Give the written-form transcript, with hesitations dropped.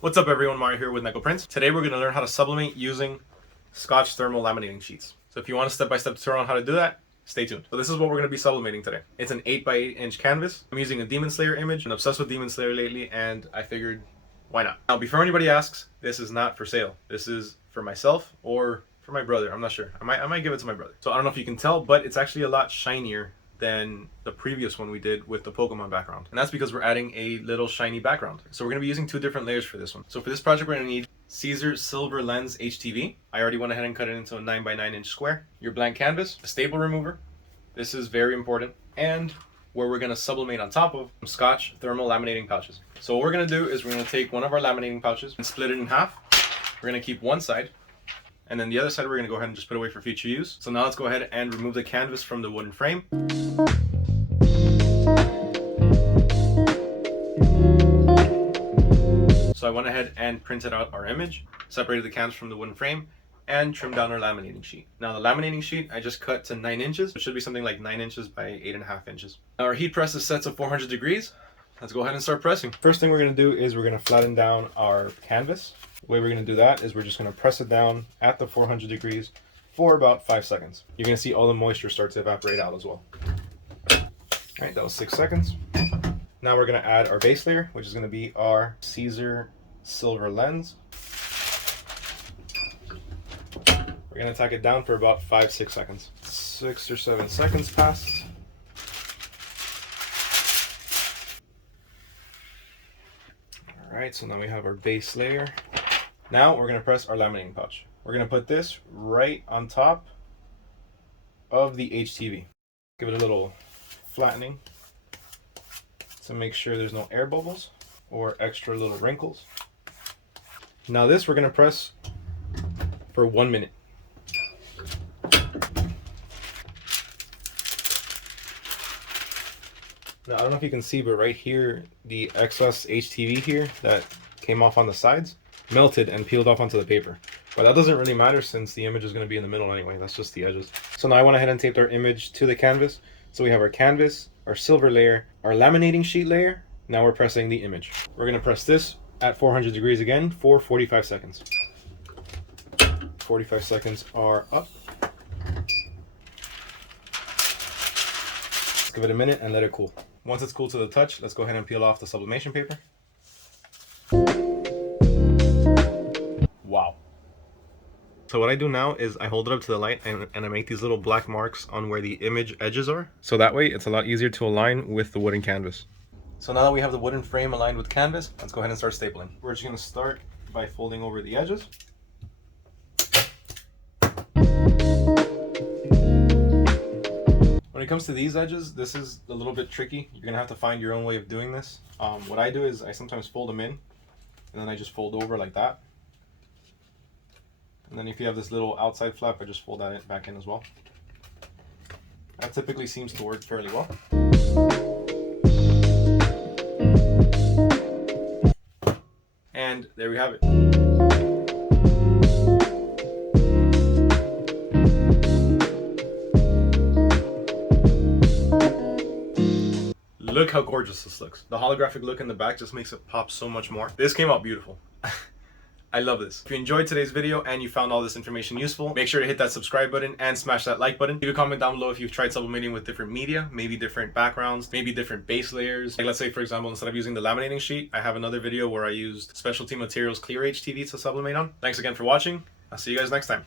What's up everyone, Mario here with Neko Prints. Today we're going to learn how to sublimate using Scotch Thermal Laminating sheets. So if you want a step-by-step tutorial on how to do that, stay tuned. So this is what we're going to be sublimating today. It's an 8x8 inch canvas. I'm using a Demon Slayer image. I'm obsessed with Demon Slayer lately and I figured, why not? Now before anybody asks, this is not for sale. This is for myself or for my brother. I'm not sure. I might give it to my brother. So I don't know if you can tell, but it's actually a lot shinier than the previous one we did with the Pokemon background. And that's because we're adding a little shiny background. So we're gonna be using two different layers for this one. So for this project, we're gonna need Siser Silver Lens HTV. I already went ahead and cut it into a 9x9 inch square. Your blank canvas, a staple remover. This is very important. And where we're gonna sublimate on top of some Scotch Thermal Laminating pouches. So what we're gonna do is we're gonna take one of our laminating pouches and split it in half. We're gonna keep one side, and then the other side we're gonna go ahead and just put away for future use. So now let's go ahead and remove the canvas from the wooden frame. So I went ahead and printed out our image, separated the canvas from the wooden frame, and trimmed down our laminating sheet. Now the laminating sheet I just cut to 9 inches. It should be something like 9 inches by 8.5 inches. Now our heat press is set to 400 degrees. Let's go ahead and start pressing. First thing we're gonna do is we're gonna flatten down our canvas. The way we're gonna do that is we're just gonna press it down at the 400 degrees for about 5 seconds. You're gonna see all the moisture start to evaporate out as well. All right, that was 6 seconds. Now we're gonna add our base layer, which is gonna be our Siser Silver Lens. We're gonna tack it down for about 5-6 seconds. 6 or 7 seconds passed. All right, so now we have our base layer. Now we're gonna press our laminating pouch. We're gonna put this right on top of the HTV. Give it a little flattening to make sure there's no air bubbles or extra little wrinkles. Now this we're gonna press for 1 minute. Now I don't know if you can see, but right here, the excess HTV here that came off on the sides melted and peeled off onto the paper. But that doesn't really matter since the image is going to be in the middle anyway. That's just the edges. So now I went ahead and taped our image to the canvas. So we have our canvas, our silver layer, our laminating sheet layer. Now we're pressing the image. We're going to press this at 400 degrees again for 45 seconds. 45 seconds are up. Let's give it a minute and let it cool. Once it's cool to the touch, let's go ahead and peel off the sublimation paper. Wow. So what I do now is I hold it up to the light and I make these little black marks on where the image edges are. So that way it's a lot easier to align with the wooden canvas. So now that we have the wooden frame aligned with canvas, let's go ahead and start stapling. We're just going to start by folding over the edges. When it comes to these edges, this is a little bit tricky. You're going to have to find your own way of doing this. What I do is I sometimes fold them in and then I just fold over like that. And then if you have this little outside flap, I just fold that back in as well. That typically seems to work fairly well. And there we have it. Look how gorgeous this looks. The holographic look in the back just makes it pop so much more. This came out beautiful. I love this. If you enjoyed today's video and you found all this information useful, make sure to hit that subscribe button and smash that like button. Leave a comment down below if you've tried sublimating with different media, maybe different backgrounds, maybe different base layers. Like let's say, for example, instead of using the laminating sheet, I have another video where I used Specialty Materials Clear HTV to sublimate on. Thanks again for watching. I'll see you guys next time.